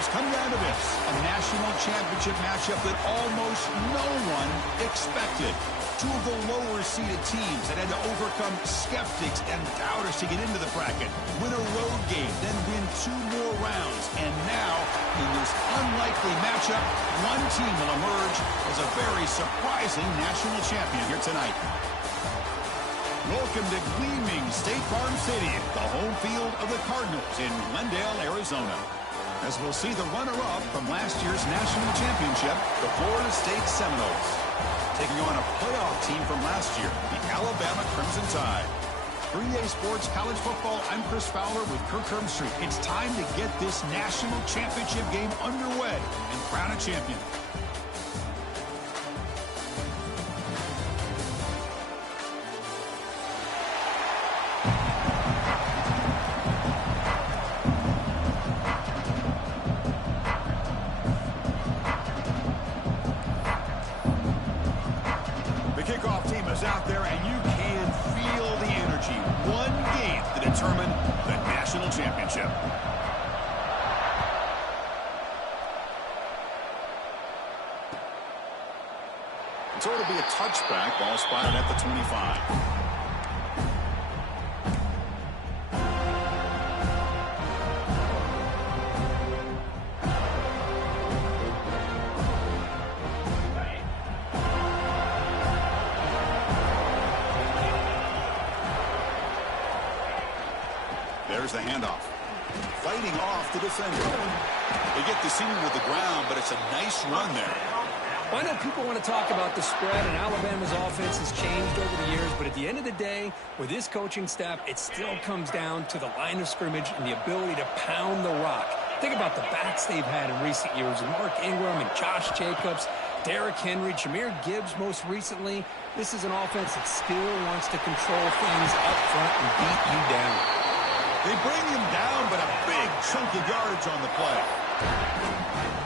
It's come down to this, a national championship matchup that almost no one expected. Two of the lower-seeded teams that had to overcome skeptics and doubters to get into the bracket, win a road game, then win 2 more rounds. And now, in this unlikely matchup, one team will emerge as a very surprising national champion here tonight. Welcome to gleaming State Farm Stadium, the home field of the Cardinals in Glendale, Arizona. As we'll see the runner-up from last year's national championship, the Florida State Seminoles, taking on a playoff team from last year, the Alabama Crimson Tide. 3A Sports College Football, I'm Chris Fowler with Kirk Herbstreit. It's time to get this national championship game underway and crown a champion. Out there, and you can feel the energy. One game to determine the national championship. So it'll be a touchback, ball spotted at the 25. There's the handoff. Fighting off the defender. They get the senior to the ground, but it's a nice run there. Well, I know people want to talk about the spread, and Alabama's offense has changed over the years, but at the end of the day, with this coaching staff, it still comes down to the line of scrimmage and the ability to pound the rock. Think about the backs they've had in recent years, Mark Ingram and Josh Jacobs, Derrick Henry, Jahmyr Gibbs most recently. This is an offense that still wants to control things up front and beat you down. They bring him down, but a big chunk of yardage on the play.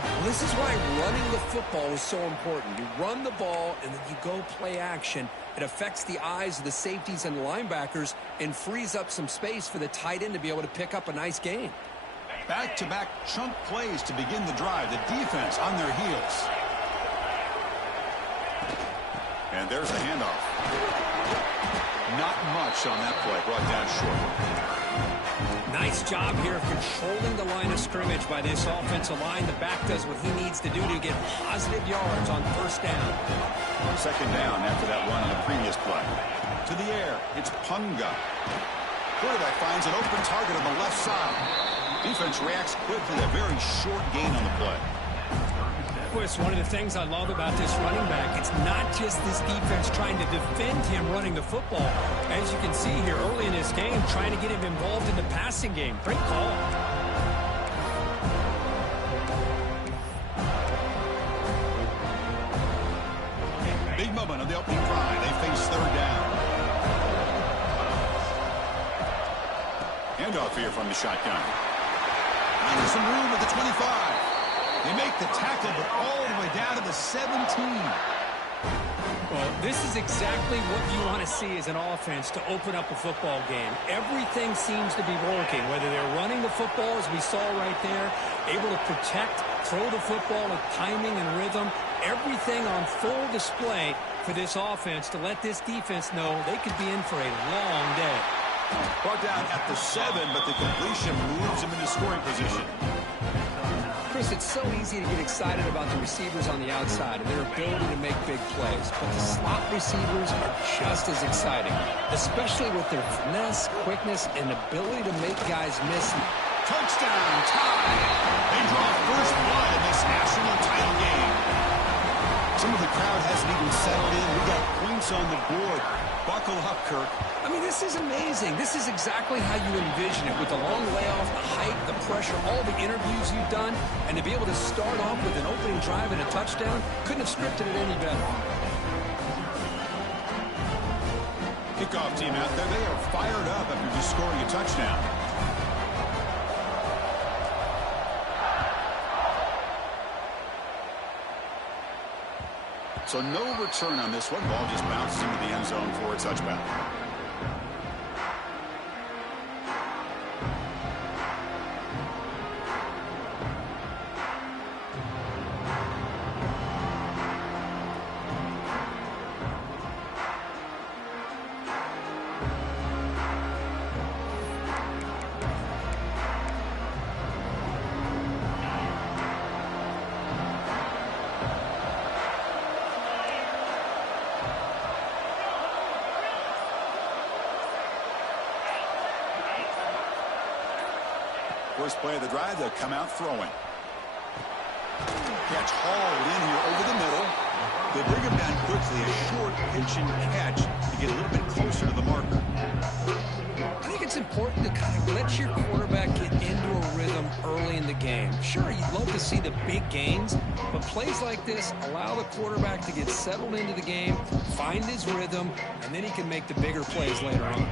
Well, this is why running the football is so important. You run the ball, and then you go play action. It affects the eyes of the safeties and linebackers and frees up some space for the tight end to be able to pick up a nice gain. Back-to-back chunk plays to begin the drive. The defense on their heels. And there's a handoff. Not much on that play. Brought down short. Nice job here of controlling the line of scrimmage by this offensive line. The back does what he needs to do to get positive yards on first down. Second down after that run on the previous play. To the air, it's Punga. Quarterback finds an open target on the left side. Defense reacts quickly, a very short gain on the play. Chris, one of the things I love about this running back, it's not just this defense trying to defend him running the football. As you can see here early in this game, trying to get him involved in the passing game. Great call. Big moment on the opening drive. They face third down. Handoff here from the shotgun. Finding some room at the 25. They make the tackle, but all the way down to the 17. Well, this is exactly what you want to see as an offense to open up a football game. Everything seems to be working, whether they're running the football, as we saw right there, able to protect, throw the football with timing and rhythm, everything on full display for this offense to let this defense know they could be in for a long day. Brought down at the 7, but the completion moves him into scoring position. Chris, it's so easy to get excited about the receivers on the outside and their ability to make big plays, but the slot receivers are just as exciting, especially with their finesse, quickness, and ability to make guys miss. Touchdown, tie. They draw first blood in this national title game. Some of the crowd hasn't even settled in. We got points points on the board. Buckle up, Kirk. I mean, this is amazing. This is exactly how you envision it, with the long layoff, the height, the pressure, all the interviews you've done, and to be able to start off with an opening drive and a touchdown, couldn't have scripted it any better. Kickoff team out there, they are fired up after just scoring a touchdown. So no return on this one. Ball just bounces into the end zone for a touchback. First play of the drive, they'll come out throwing. Catch hauled in here over the middle. They bring him down quickly, a short pitch and catch to get a little bit closer to the marker. I think it's important to kind of let your quarterback get into a rhythm early in the game. Sure, you'd love to see the big gains, but plays like this allow the quarterback to get settled into the game, find his rhythm, and then he can make the bigger plays later on.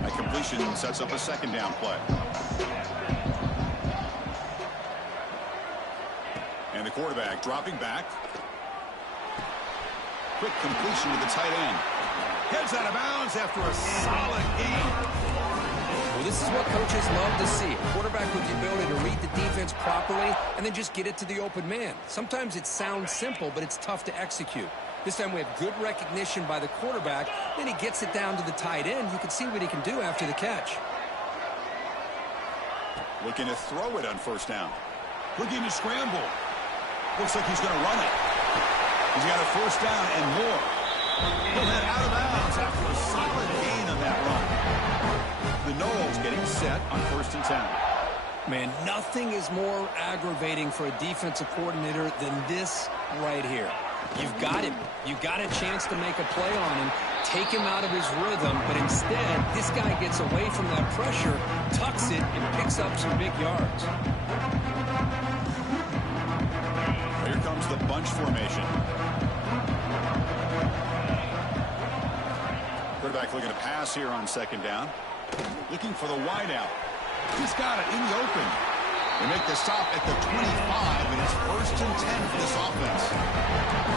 That completion sets up a second down play. And the quarterback dropping back. Quick completion to the tight end. Heads out of bounds after a solid gain. Well, this is what coaches love to see. A quarterback with the ability to read the defense properly and then just get it to the open man. Sometimes it sounds simple, but it's tough to execute. This time we have good recognition by the quarterback. Then he gets it down to the tight end. You can see what he can do after the catch. Looking to throw it on first down. Looking to scramble. Looks like he's going to run it. He's got a first down and more. He'll head out of bounds after a solid gain on that run. The Noles getting set on 1st and 10. Man, nothing is more aggravating for a defensive coordinator than this right here. You've got him. You've got a chance to make a play on him, take him out of his rhythm, but instead, this guy gets away from that pressure, tucks it, and picks up some big yards. Here comes the bunch formation. Quarterback looking to pass here on second down. Looking for the wideout. He's got it in the open. They make the stop at the 25, and it's 1st and 10 for this offense.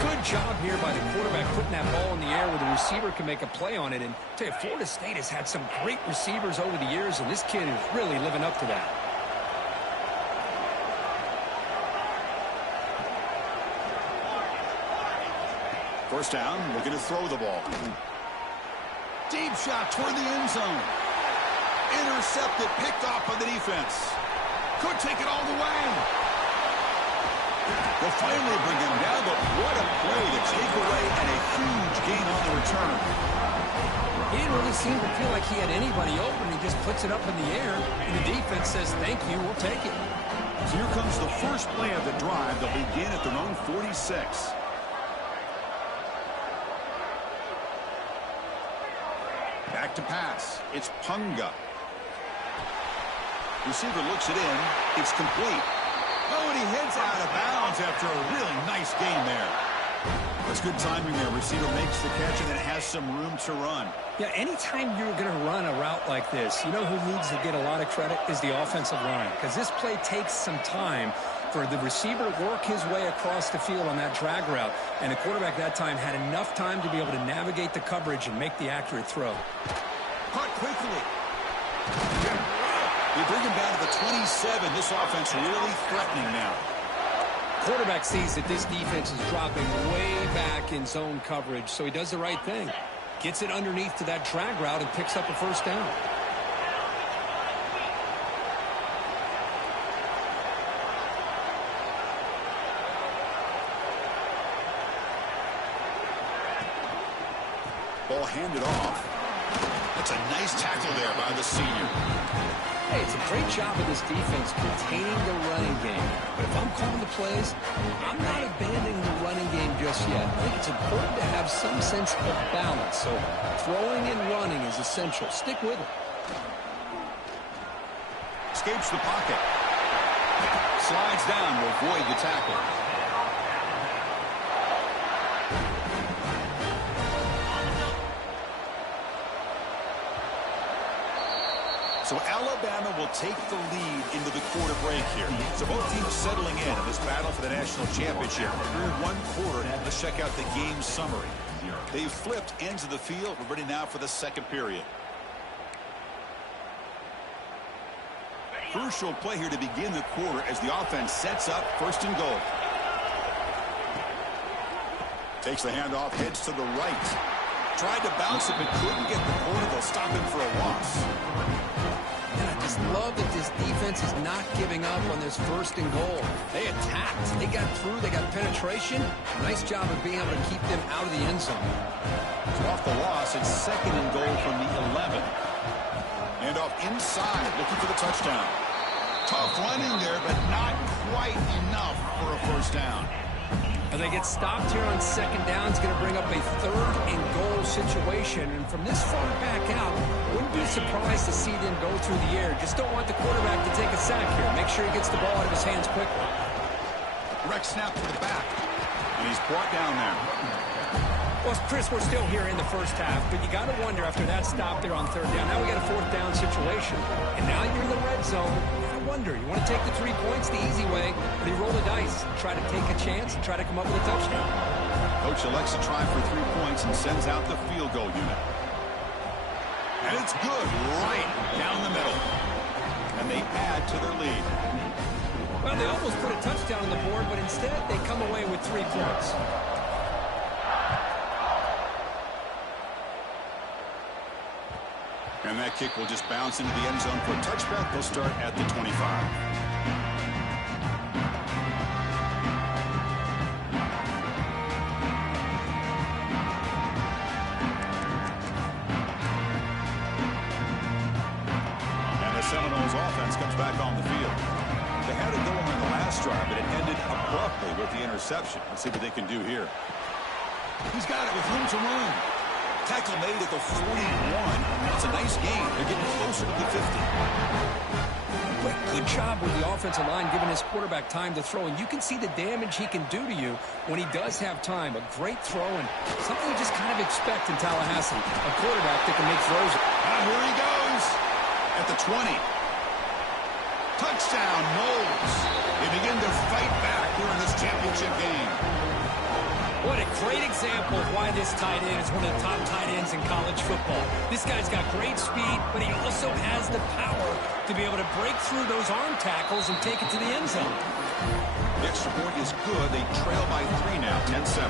Good job here by the quarterback putting that ball in the air where the receiver can make a play on it. And I tell you, Florida State has had some great receivers over the years, and this kid is really living up to that. First down, looking to throw the ball. Deep shot toward the end zone. Intercepted, picked off by the defense. Could take it all the way. They'll finally bring him down, but what a play to take away and a huge gain on the return. He didn't really seem to feel like he had anybody open. He just puts it up in the air, and the defense says, thank you, we'll take it. So here comes the first play of the drive. They'll begin at their own 46. Back to pass. It's Punga. Receiver looks it in. It's complete. Oh, and he heads out of bounds after a really nice gain there. That's good timing there. Receiver makes the catch and then has some room to run. Yeah, anytime you're going to run a route like this, you know who needs to get a lot of credit is the offensive line, because this play takes some time for the receiver to work his way across the field on that drag route, and the quarterback that time had enough time to be able to navigate the coverage and make the accurate throw. Caught quickly. They bring him down to the 27. This offense really threatening now. Quarterback sees that this defense is dropping way back in zone coverage, so he does the right thing. Gets it underneath to that drag route and picks up a first down. Ball handed off. That's a nice tackle there by the senior. Hey, it's a great job of this defense containing the running game. But if I'm calling the plays, I'm not abandoning the running game just yet. I think it's important to have some sense of balance. So throwing and running is essential. Stick with it. Escapes the pocket. Slides down to avoid the tackle. So Alabama will take the lead into the quarter break here. So both teams settling in this battle for the national championship. Through one quarter, let's check out the game summary. They've flipped ends of the field. We're ready now for the second period. Crucial play here to begin the quarter as the offense sets up first and goal. Takes the handoff, heads to the right. Tried to bounce it, but couldn't get the corner. They'll stop him for a loss. And I just love that this defense is not giving up on this first and goal. They attacked. They got through. They got penetration. Nice job of being able to keep them out of the end zone. So off the loss, it's second and goal from the 11. And off inside, looking for the touchdown. Tough running there, but not quite enough for a first down. And they get stopped here on second down. It's going to bring up a third and goal situation. And from this far back out, wouldn't be surprised to see them go through the air. Just don't want the quarterback to take a sack here. Make sure he gets the ball out of his hands quickly. Direct snap to the back. And he's brought down there. Well, Chris, we're still here in the first half, but you got to wonder after that stop there on third down. Now we got a fourth down situation. And now you're in the red zone. Wonder, you want to take the 3 points the easy way, or do you roll the dice, try to take a chance and try to come up with a touchdown? Coach elects to try for 3 points and sends out the field goal unit. And it's good, right down the middle. And they add to their lead. Well, they almost put a touchdown on the board, but instead they come away with 3 points. And that kick will just bounce into the end zone for a touchback. They'll start at the 25. And the Seminoles offense comes back on the field. They had it going on the last drive, but it ended abruptly with the interception. Let's see what they can do here. He's got it with room to run. Tackle made at the 41. That's a nice gain. They're getting closer to the 50. But good job with the offensive line giving his quarterback time to throw. And you can see the damage he can do to you when he does have time. A great throw and something you just kind of expect in Tallahassee. A quarterback that can make throws. And here he goes at the 20. Touchdown, Noles. They begin to fight back here in this championship game. What a great example of why this tight end is one of the top tight ends in college football. This guy's got great speed, but he also has the power to be able to break through those arm tackles and take it to the end zone. The extra point is good. They trail by 3 now, 10-7.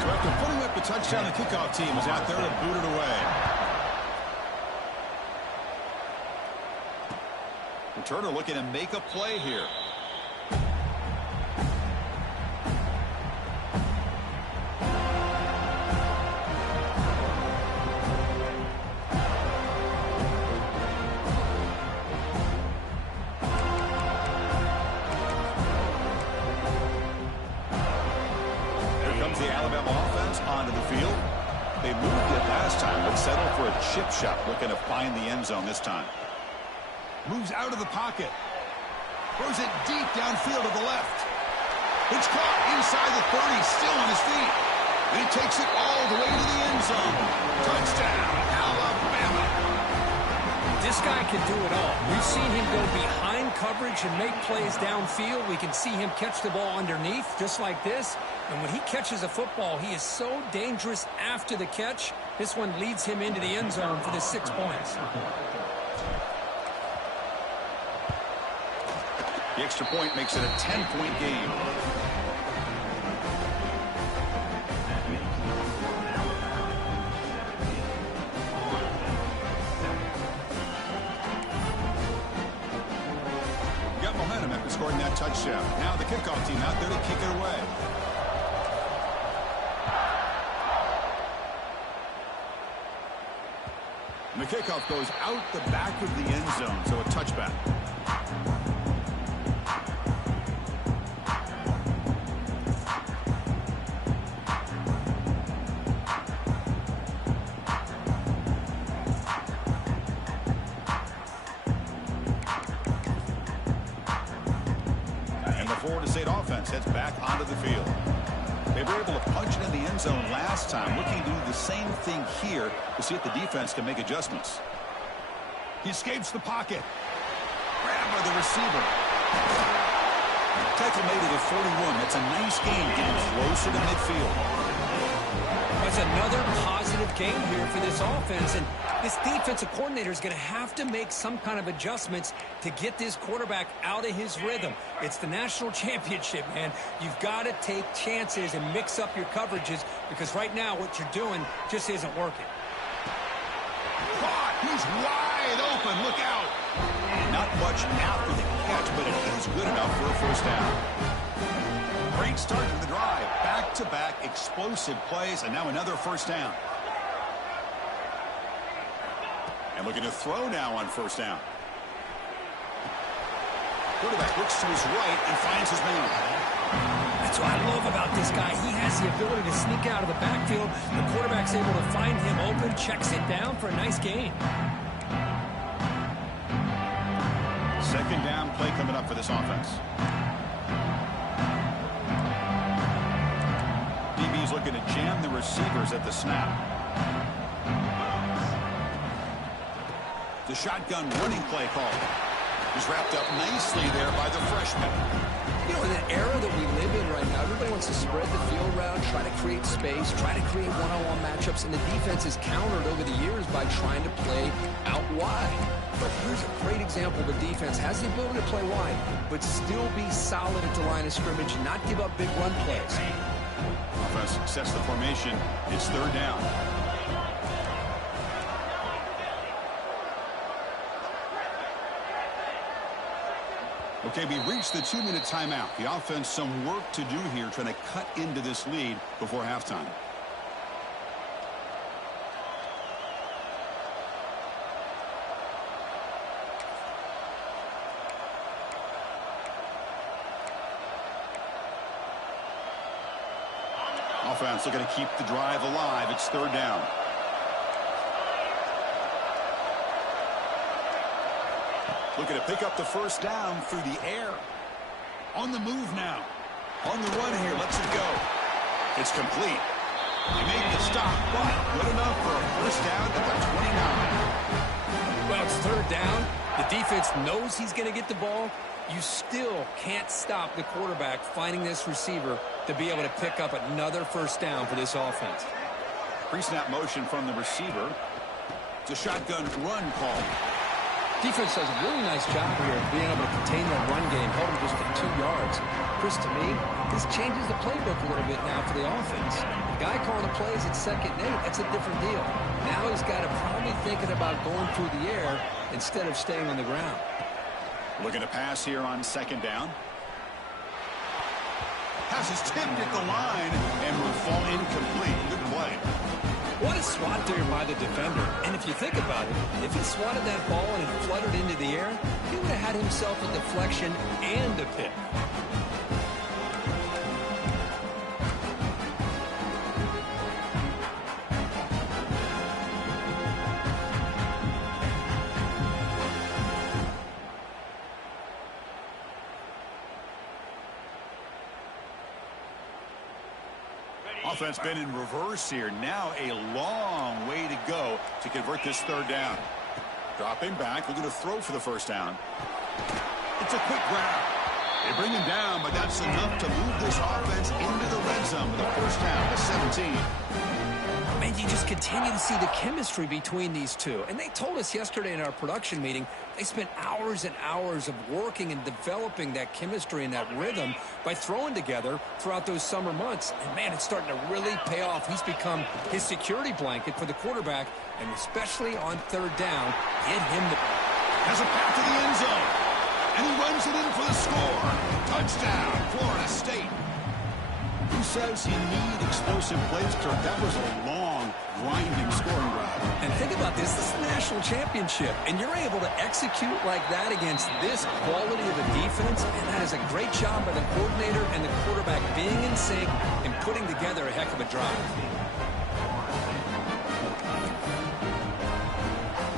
So after putting up the touchdown, the kickoff team is out there to boot it away. Returner looking to make a play here. The Alabama offense onto the field. They moved it last time, but settled for a chip shot, looking to find the end zone this time. Moves out of the pocket. Throws it deep downfield to the left. It's caught inside the 30, still on his feet. And he takes it all the way to the end zone. Touchdown, Alabama. This guy can do it all. We've seen him go behind coverage and make plays downfield. We can see him catch the ball underneath, just like this. And when he catches a football, he is so dangerous after the catch. This one leads him into the end zone for the 6 points. The extra point makes it a 10-point game. Got momentum after scoring that touchdown. Now the kickoff team out there to kick it away. And the kickoff goes out the back of the end zone, so a touchback. And the Florida State offense heads back onto the field. They were able to punch it in the end zone last time, looking to do the same thing here to see if the defense can make adjustments. He escapes the pocket. Grabbed by the receiver. Tackle made it at 41. That's a nice gain, getting closer to midfield. That's another positive game here for this offense, and this defensive coordinator is going to have to make some kind of adjustments to get this quarterback out of his rhythm. It's the national championship, man. You've got to take chances and mix up your coverages because right now what you're doing just isn't working. Caught. He's wide open. Look out. Not much after the catch, but it is good enough for a first down. Great start to the drive. Back-to-back explosive plays, and now another first down. And looking to throw now on first down. Quarterback looks to his right and finds his man. That's what I love about this guy. He has the ability to sneak out of the backfield. The quarterback's able to find him open, checks it down for a nice gain. Second down play coming up for this offense. DB's looking to jam the receivers at the snap. The shotgun running play call. He's wrapped up nicely there by the freshman. You know, in the era that we live in right now, everybody wants to spread the field around, try to create space, try to create one-on-one matchups, and the defense is countered over the years by trying to play out wide. But here's a great example of a defense has the ability to play wide, but still be solid at the line of scrimmage and not give up big run plays. Offense sets the formation. It's third down. Okay, we reached the 2-minute timeout. The offense some work to do here, trying to cut into this lead before halftime. Offense looking to keep the drive alive. It's third down. Looking to pick up the first down through the air. On the move now. On the run here. Lets it go. It's complete. He made the stop, but good enough for a first down at the 29. Well, it's third down. The defense knows he's going to get the ball. You still can't stop the quarterback finding this receiver to be able to pick up another first down for this offense. Pre-snap motion from the receiver. It's a shotgun run call. Defense does a really nice job here of being able to contain that run game, hold him just at 2 yards. Chris, to me, this changes the playbook a little bit now for the offense. The guy calling the plays at 2nd and 8, that's a different deal. Now he's got to probably thinking about going through the air instead of staying on the ground. Looking to pass here on second down. Pass is tipped at the line and will fall incomplete. Good play. What a swat there by the defender. And if you think about it, if he swatted that ball and it fluttered into the air, he would have had himself a deflection and a pick. Offense been in reverse here. Now a long way to go to convert this third down. Dropping back, looking to throw for the first down. It's a quick grab. They bring him down, but that's enough to move this offense into the red zone with a first down to 17. Man, you just continue to see the chemistry between these two. And they told us yesterday in our production meeting, they spent hours and hours of working and developing that chemistry and that rhythm by throwing together throughout those summer months. And, man, it's starting to really pay off. He's become his security blanket for the quarterback, and especially on third down, get him the... Has a path to the end zone, and he runs it in for the score. Touchdown, Florida State. Who says you need explosive plays, Kirk? That was a long, grinding scoring drive. And And think about this. This is the national championship, and you're able to execute like that against this quality of a defense, and that is a great job by the coordinator and the quarterback being in sync and putting together a heck of a drive.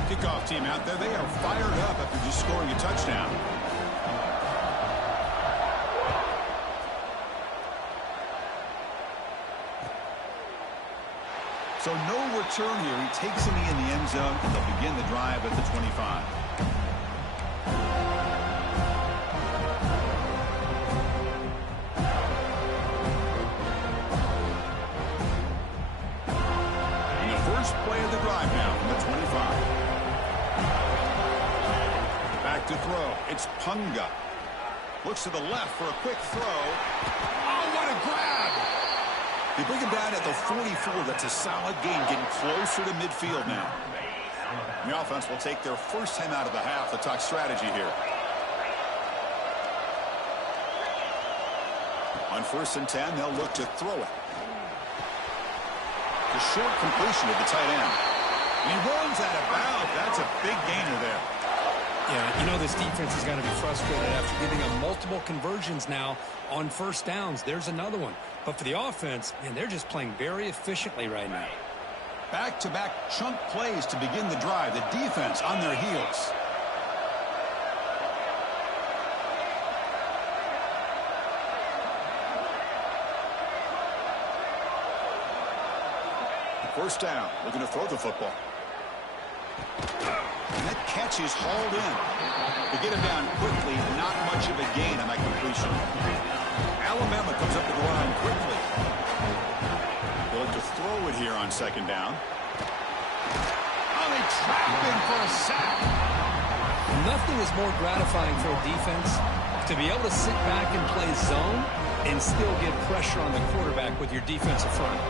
Kickoff team out there. They are fired up after just scoring a touchdown. So no return here. He takes it in the end zone, and they'll begin the drive at the 25. And the first play of the drive now from the 25. Back to throw. It's Punga. Looks to the left for a quick throw. Oh, what a grab! They bring him down at the 44. That's a solid gain, getting closer to midfield now. And the offense will take their first time out of the half to talk strategy here. On 1st and 10, they'll look to throw it. The short completion to the tight end. And he runs out of bounds. That's a big gainer there. Yeah, you know this defense has got to be frustrated after giving them multiple conversions now on first downs. There's another one. But for the offense, man, they're just playing very efficiently right now. Back-to-back chunk plays to begin the drive. The defense on their heels. First down, looking to throw the football. And that catch is hauled in. They get him down quickly, not much of a gain on that completion. Alabama comes up to the line quickly. They'll look to throw it here on 2nd down. Oh, they trap him for a sack. Nothing is more gratifying for a defense to be able to sit back and play zone and still get pressure on the quarterback with your defensive front.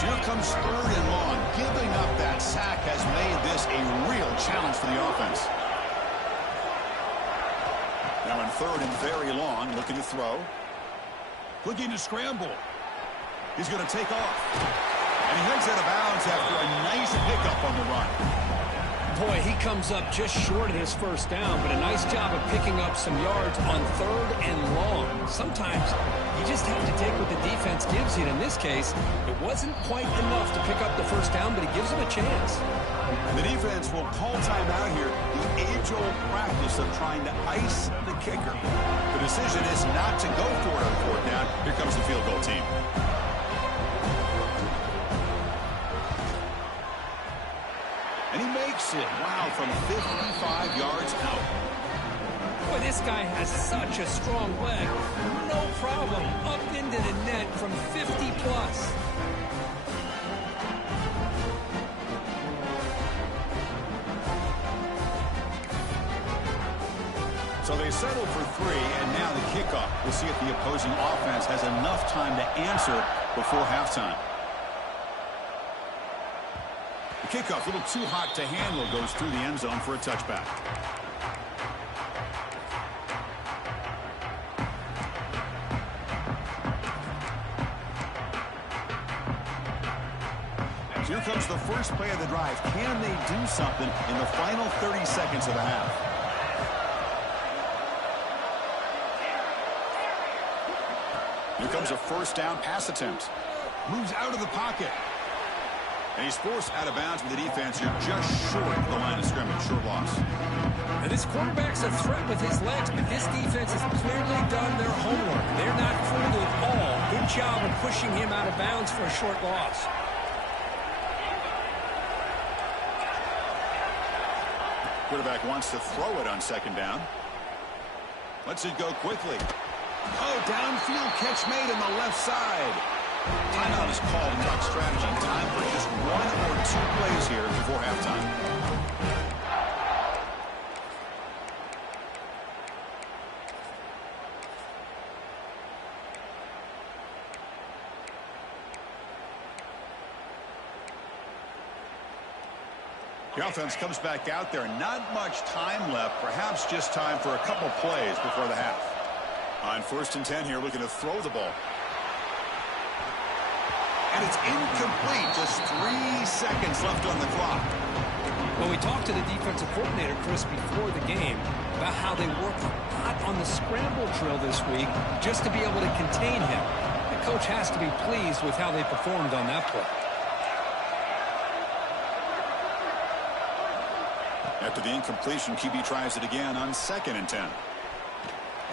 Here comes 3rd and long. Giving up that sack has made this a real challenge for the offense. Now in 3rd and very long, looking to throw. Looking to scramble. He's going to take off. And he heads out of bounds after a nice pickup on the run. Boy, he comes up just short of his first down, but a nice job of picking up some yards on 3rd and long. Sometimes you just have to take what the defense gives you. And in this case, it wasn't quite enough to pick up the first down, but it gives him a chance. And the defense will call timeout here. The age-old practice of trying to ice the kicker. The decision is not to go for it on 4th down. Here comes the field goal team. And he makes it. Wow, from 55 yards out. Boy, this guy has such a strong leg. No problem. Up into the net from 50 plus. So they settle for 3, and now the kickoff. We'll see if the opposing offense has enough time to answer before halftime. The kickoff, a little too hot to handle, goes through the end zone for a touchback. Here comes the first play of the drive. Can they do something in the final 30 seconds of the half? Here comes a 1st down pass attempt. Moves out of the pocket. And he's forced out of bounds with the defense. You're just short of the line of scrimmage. Short loss. Now, this quarterback's a threat with his legs, but this defense has clearly done their homework. They're not fooled at all. Good job of pushing him out of bounds for a short loss. Quarterback wants to throw it on 2nd down. Lets it go quickly. Oh, downfield catch made on the left side. Timeout is called in talk strategy. Time for just 1 or 2 plays here before halftime. The offense comes back out there. Not much time left. Perhaps just time for a couple plays before the half. On 1st and 10 here, looking to throw the ball. It's incomplete. Just 3 seconds left on the clock. Well, we talked to the defensive coordinator, Chris, before the game about how they work a lot on the scramble drill this week just to be able to contain him. The coach has to be pleased with how they performed on that play. After the incompletion, QB tries it again on 2nd and 10.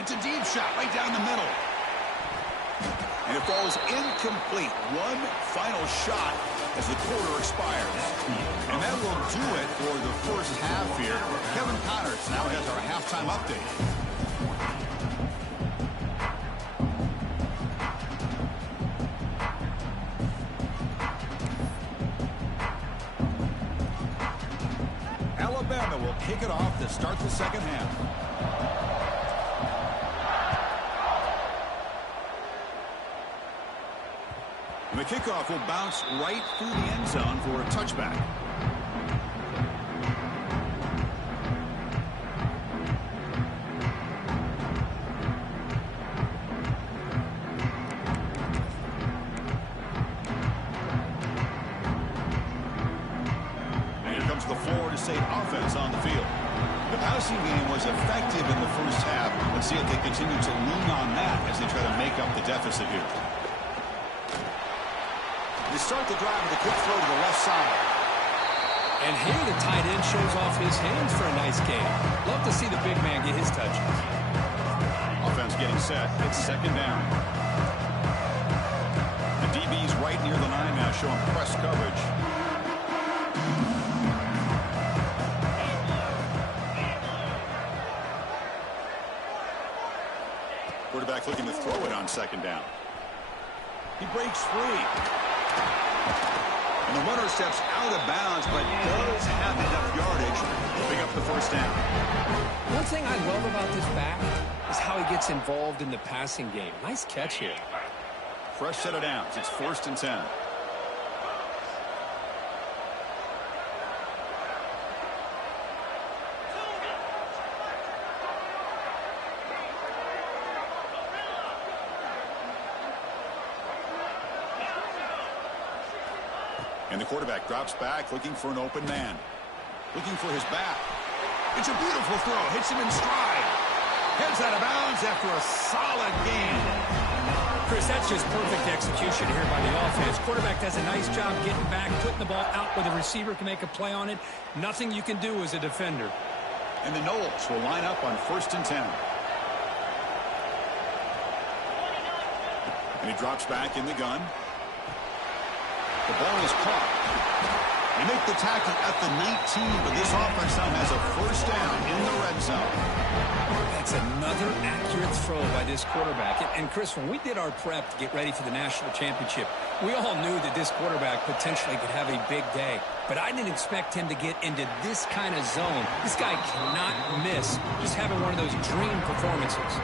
It's a deep shot right down the middle. And it falls incomplete. One final shot as the quarter expires. And that will do it for the first half here. Kevin Connors now has our halftime update. Alabama will kick it off to start the second half. The kickoff will bounce right through the end zone for a touchback. And here comes the Florida State offense on the field. The passing game was effective in the first half. Let's see if they continue to lean on that as they try to make up the deficit here. They start the drive with a quick throw to the left side. And here the tight end shows off his hands for a nice game. Love to see the big man get his touches. Offense getting set. It's 2nd down. The DB's right near the line now, showing press coverage. Quarterback looking to throw it on 2nd down. He breaks free. And the runner steps out of bounds, but does have enough yardage to pick up the first down. One thing I love about this back is how he gets involved in the passing game. Nice catch here. Fresh set of downs. It's 1st and 10. And the quarterback drops back, looking for an open man. Looking for his back. It's a beautiful throw. Hits him in stride. Heads out of bounds after a solid gain. Chris, that's just perfect execution here by the offense. Quarterback does a nice job getting back, putting the ball out where the receiver can make a play on it. Nothing you can do as a defender. And the Noles will line up on 1st and 10. And he drops back in the gun. The ball is caught. They make the tackle at the 19, but this offense now has a first down in the red zone. That's another accurate throw by this quarterback. And Chris, when we did our prep to get ready for the national championship, we all knew that this quarterback potentially could have a big day. But I didn't expect him to get into this kind of zone. This guy cannot miss just having one of those dream performances.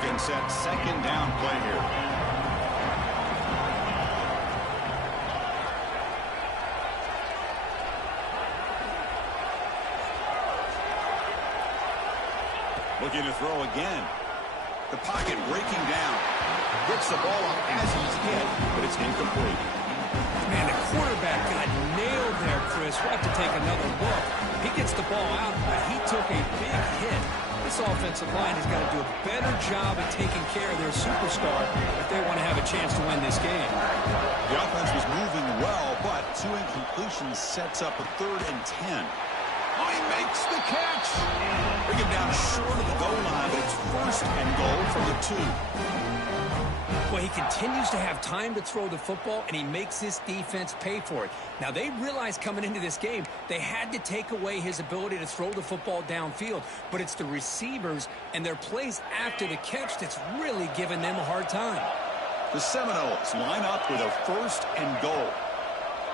Getting set, 2nd down play here. Looking to throw again. The pocket breaking down. Gets the ball up as he's hit, but it's incomplete. Man, the quarterback got nailed there, Chris. We'll have to take another look. He gets the ball out, but he took a big hit. This offensive line has got to do a better job of taking care of their superstar if they want to have a chance to win this game. The offense was moving well, but 2 incompletions sets up a 3rd and 10. Oh, he makes the catch. Bring him down short of the goal line, but it's 1st and goal from the 2. Well, he continues to have time to throw the football, and he makes this defense pay for it. Now, they realized coming into this game, they had to take away his ability to throw the football downfield. But it's the receivers and their plays after the catch that's really giving them a hard time. The Seminoles line up with a 1st and goal.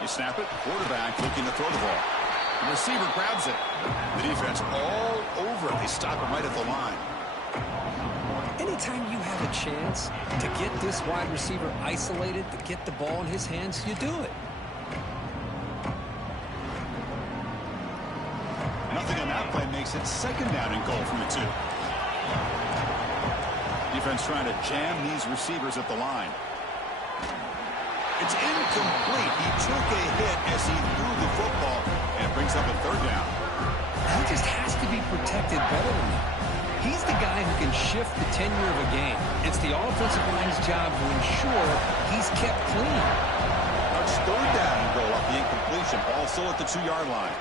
You snap it, quarterback looking to throw the ball. The receiver grabs it. The defense all over it. They stop him right at the line. Anytime you have a chance to get this wide receiver isolated, to get the ball in his hands, you do it. Nothing on that play makes it second down and goal from the 2. Defense trying to jam these receivers at the line. It's incomplete. He took a hit as he threw the football, and it brings up a third down. He just has to be protected better than that. He's the guy who can shift the tenure of a game. It's the offensive line's job to ensure he's kept clean. It's third down and goal off the incompletion. Ball still at the 2-yard line.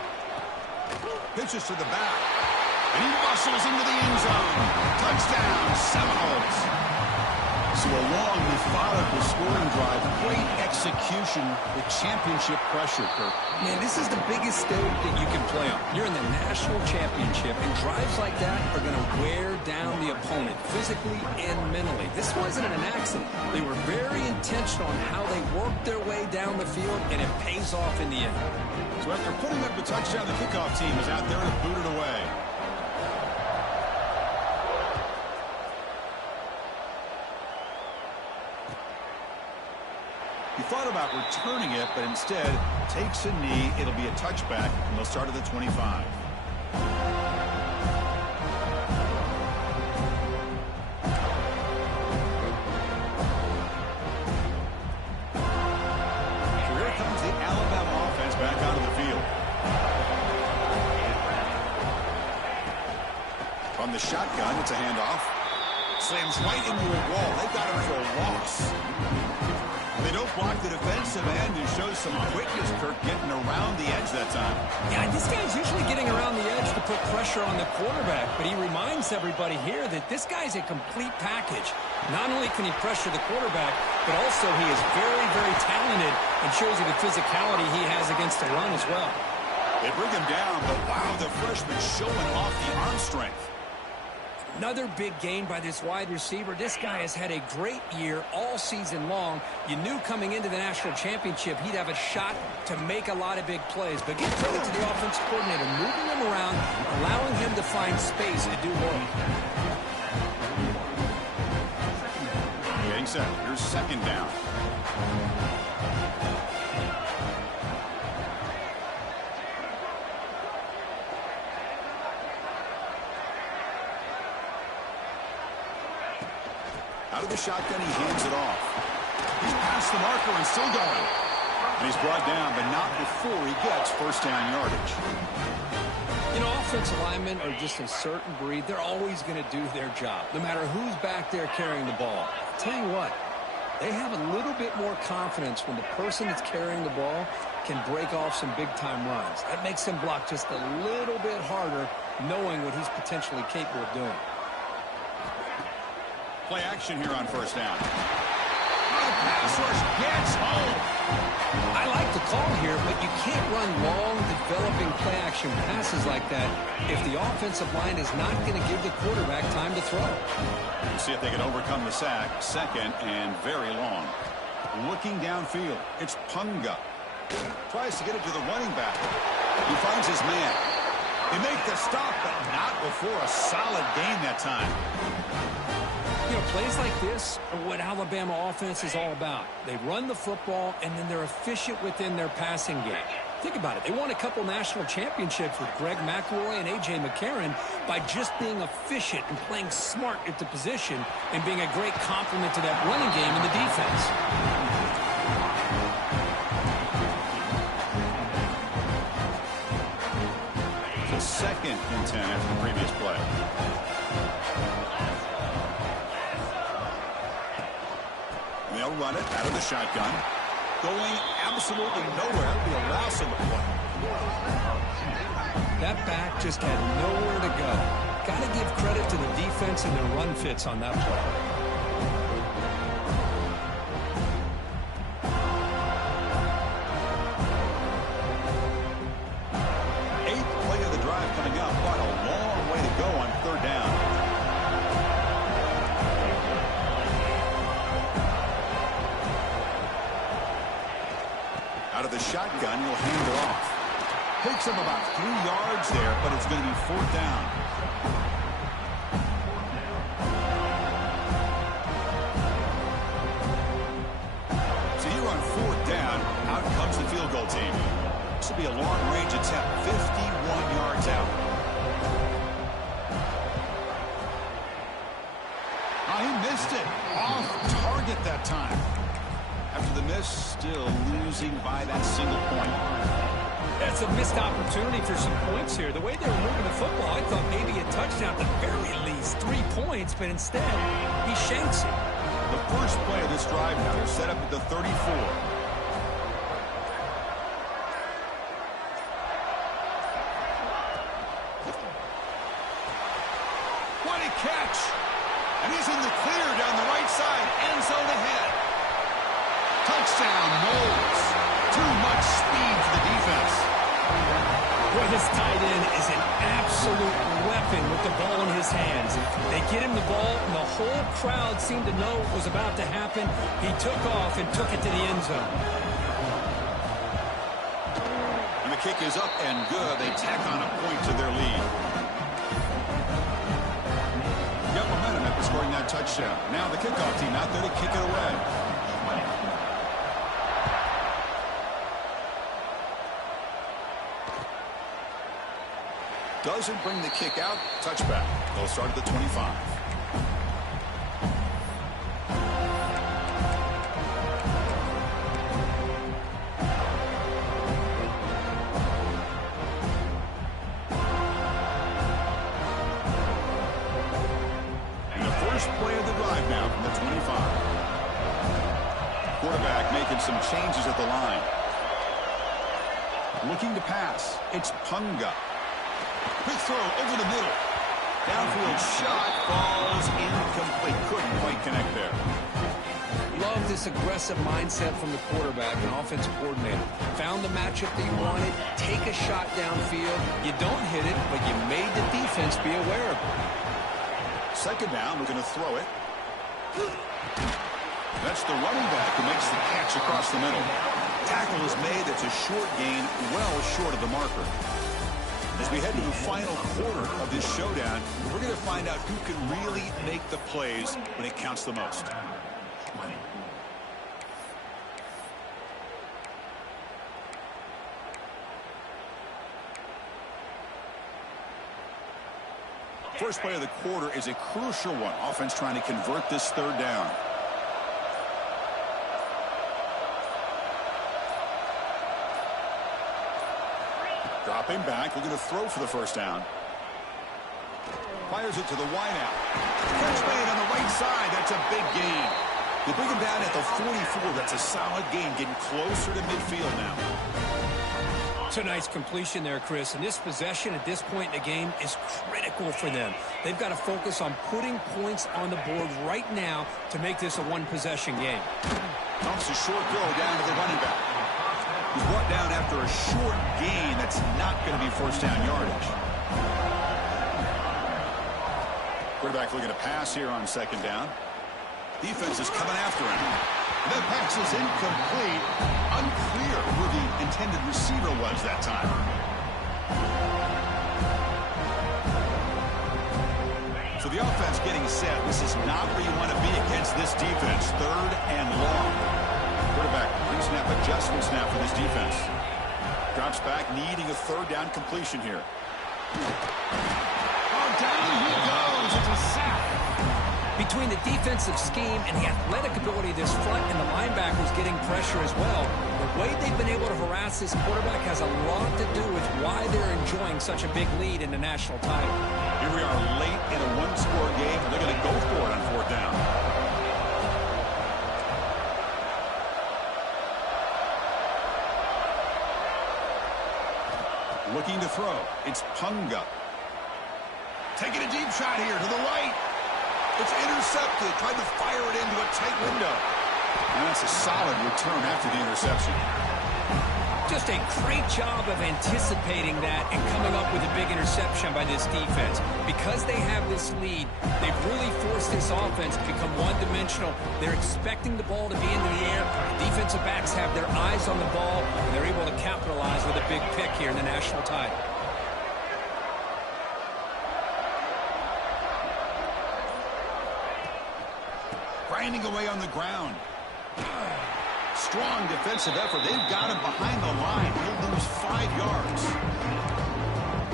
Pitches to the back. And he muscles into the end zone. Touchdown, Seminoles. So a long, methodical scoring drive. Great execution with championship pressure, Kirk. Man, this is the biggest stage that you can play on. You're in the national championship, and drives like that are going to wear down the opponent physically and mentally. This wasn't an accident. They were very intentional on how they worked their way down the field, and it pays off in the end. So after putting up the touchdown, the kickoff team is out there to boot it away. He thought about returning it, but instead takes a knee. It'll be a touchback, and they'll start at the 25. Here comes the Alabama offense back onto the field. From the shotgun, it's a handoff. Slams right into a wall. They got him for a loss. They don't block the defensive end and shows some quickness, Kirk, getting around the edge that time. Yeah, this guy's usually getting around the edge to put pressure on the quarterback, but he reminds everybody here that this guy's a complete package. Not only can he pressure the quarterback, but also he is very, very talented and shows you the physicality he has against the run as well. They bring him down, but wow, the freshman showing off the arm strength. Another big gain by this wide receiver. This guy has had a great year all season long. You knew coming into the national championship he'd have a shot to make a lot of big plays. But give credit to the offensive coordinator, moving him around, allowing him to find space to do work. Getting set. Here's second down. Out of the shotgun, he hands it off. He's past the marker and still going. And he's brought down, but not before he gets first down yardage. You know, offensive linemen are just a certain breed. They're always going to do their job, no matter who's back there carrying the ball. I'll tell you what, they have a little bit more confidence when the person that's carrying the ball can break off some big-time runs. That makes them block just a little bit harder, knowing what he's potentially capable of doing. Play action here on first down. The pass rush gets home. I like the call here, but you can't run long, developing play-action passes like that if the offensive line is not going to give the quarterback time to throw. We'll see if they can overcome the sack. Second and very long. Looking downfield, it's Punga. Tries to get it to the running back. He finds his man. He makes the stop, but not before a solid gain that time. You know, plays like this are what Alabama offense is all about. They run the football, and then they're efficient within their passing game. Think about it. They won a couple national championships with Greg McElroy and A.J. McCarron by just being efficient and playing smart at the position and being a great complement to that running game in the defense. So second and 10 after the previous play. They'll run it out of the shotgun. Going absolutely nowhere. It'll be a loss of the play. That back just had nowhere to go. Got to give credit to the defense and their run fits on that play. Eighth play of the drive coming up, but a long way to go on third down. Out of the shotgun, he'll hand it off. Takes him about 3 yards there, but it's going to be fourth down. So here on fourth down, out comes the field goal team. This will be a long-range attempt, 51 yards out. Oh, he missed it. Off target that time. After the miss, still losing by that single point. That's a missed opportunity for some points here. The way they were moving the football, I thought maybe a touchdown at the very least, 3 points, but instead, he shanks it. The first play of this drive now, they're set up at the 34. What a catch! And he's in the clear down the right side, end zone ahead. Touchdown, Knowles. Too much speed for the defense. Boy, this tight end is an absolute weapon with the ball in his hands. They get him the ball, and the whole crowd seemed to know what was about to happen. He took off and took it to the end zone. And the kick is up and good. They tack on a point to their lead. Got momentum after scoring that touchdown. Now the kickoff team out there to kick it away. Doesn't bring the kick out. Touchback. They'll start at the 25. And the first play of the drive now from the 25. Quarterback making some changes at the line. Looking to pass. It's Punga. Quick throw over the middle. Downfield shot falls incomplete. Couldn't quite connect there. Love this aggressive mindset from the quarterback and offensive coordinator. Found the matchup that you wanted. Take a shot downfield. You don't hit it, but you made the defense be aware of it. Second down, we're going to throw it. That's the running back who makes the catch across the middle. Tackle is made. That's a short gain, well short of the marker. As we head to the final quarter of this showdown, we're going to find out who can really make the plays when it counts the most. First play of the quarter is a crucial one. Offense trying to convert this third down. Dropping back, looking to throw for the first down. Fires it to the wideout. Catch made on the right side. That's a big gain. They bring him down at the 44. That's a solid gain, getting closer to midfield now. It's a nice completion there, Chris. And this possession at this point in the game is critical for them. They've got to focus on putting points on the board right now to make this a one-possession game. Dumps a short throw down to the running back. He's brought down after a short gain. That's not going to be first down yardage. Quarterback looking to pass here on second down. Defense is coming after him. The pass is incomplete. Unclear who the intended receiver was that time. So the offense getting set. This is not where you want to be against this defense. Third and long. Quarterback pre-snap adjustment snap for this defense. Drops back, needing a third down completion here. Oh, down he goes. It's a sack. Between the defensive scheme and the athletic ability of this front and the linebackers getting pressure as well, the way they've been able to harass this quarterback has a lot to do with why they're enjoying such a big lead in the national title. Here we are late in a one-score game, and they're going to go for it on fourth down. Looking to throw. It's Punga. Taking a deep shot here to the right. It's intercepted. Tried to fire it into a tight window. And that's a solid return after the interception. Just a great job of anticipating that and coming up with a big interception by this defense. Because they have this lead, they've really forced this offense to become one-dimensional. They're expecting the ball to be in the air. The defensive backs have their eyes on the ball, and they're able to capitalize with a big pick here in the national title. Grinding away on the ground. Strong defensive effort. They've got him behind the line. He'll lose 5 yards.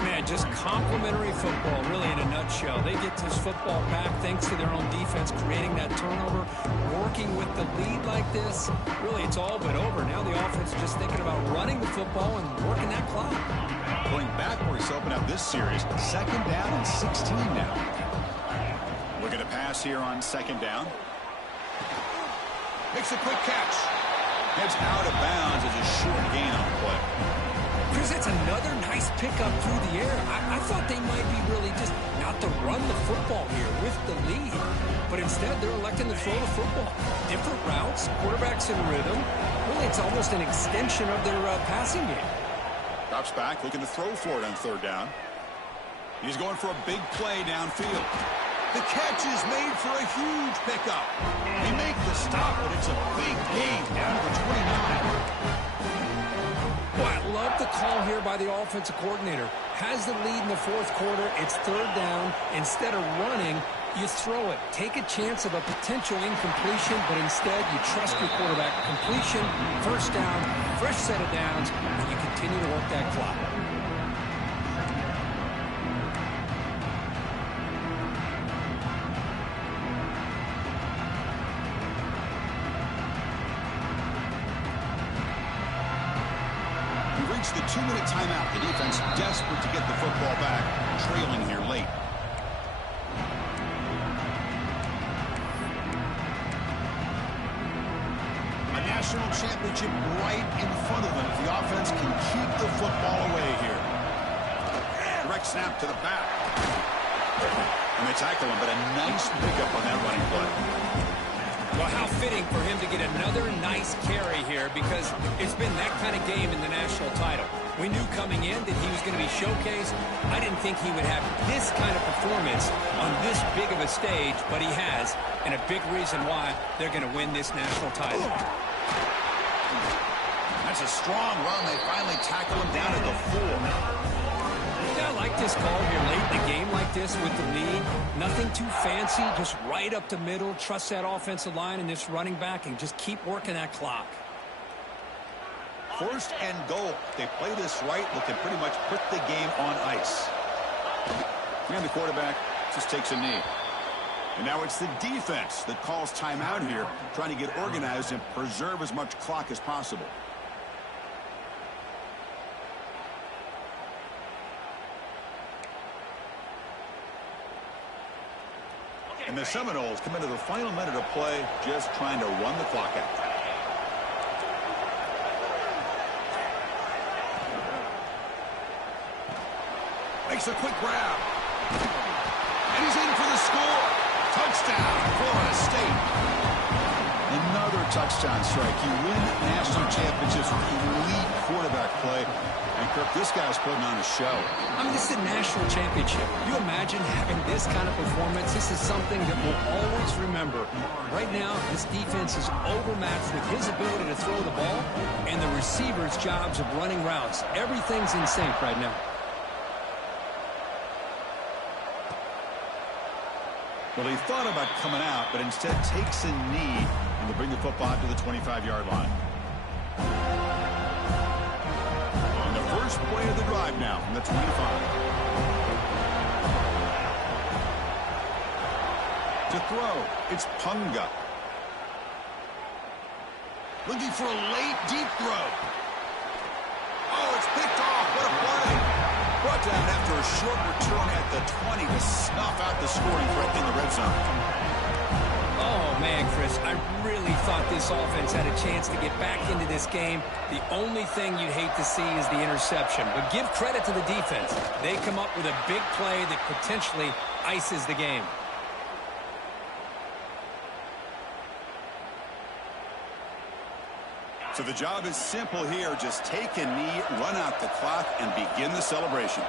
Man, just complimentary football, really, in a nutshell. They get this football back thanks to their own defense, creating that turnover, working with the lead like this. Really, it's all but over. Now the offense is just thinking about running the football and working that clock. Going backwards to open up this series. 2nd down and 16 now. Looking to pass here on 2nd down. Makes a quick catch. Heads out of bounds as a short gain on the play. Chris, that's another nice pickup through the air. I thought they might be really just not to run the football here with the lead. But instead, they're electing to throw the football. Different routes, quarterbacks in rhythm. Really, it's almost an extension of their passing game. Drops back, looking to throw for it on 3rd down. He's going for a big play downfield. The catch is made for a huge pickup. They make the stop, but it's a big gain down to the 29. Boy, I love the call here by the offensive coordinator. Has the lead in the 4th quarter. It's 3rd down. Instead of running, you throw it. Take a chance of a potential incompletion, but instead you trust your quarterback. Completion, 1st down, fresh set of downs, and you continue to work that clock. The 2-minute timeout. The defense desperate to get the football back, trailing here late. A national championship right in front of them if the offense can keep the football away here. Direct snap to the back. And they tackle him, but a nice pickup on that running play. Well, how fitting for him to get another nice carry here, because it's been that kind of game in the national title. We knew coming in that he was going to be showcased. I didn't think he would have this kind of performance on this big of a stage, but he has, and a big reason why they're going to win this national title. That's a strong run. They finally tackle him down at the 4. Yeah, I like this call here late in the game like this with the lead. Nothing too fancy, just right up the middle. Trust that offensive line and this running back and just keep working that clock. 1st and goal. They play this right, they can pretty much put the game on ice. And the quarterback just takes a knee. And now it's the defense that calls timeout here, trying to get organized and preserve as much clock as possible. And the Seminoles come into the final minute of play, just trying to run the clock out. Makes a quick grab. And he's in for the score. Touchdown, Florida State. Another touchdown strike. You win national championships with elite quarterback play. And, Kirk, this guy's putting on a show. I mean, this is a national championship. You imagine having this kind of performance? This is something that we'll always remember. Right now, this defense is overmatched with his ability to throw the ball and the receivers' jobs of running routes. Everything's in sync right now. Well, he thought about coming out, but instead takes a knee and will bring the football to the 25-yard line. On the first play of the drive now from the 25. To throw, it's Punga. Looking for a late, deep throw. Oh, it's picked off. What a play. Brought down after a short return at the 20 to snuff out the scoring threat in the red zone. Oh, man, Chris, I really thought this offense had a chance to get back into this game. The only thing you'd hate to see is the interception. But give credit to the defense. They come up with a big play that potentially ices the game. So the job is simple here. Just take a knee, run out the clock, and begin the celebration.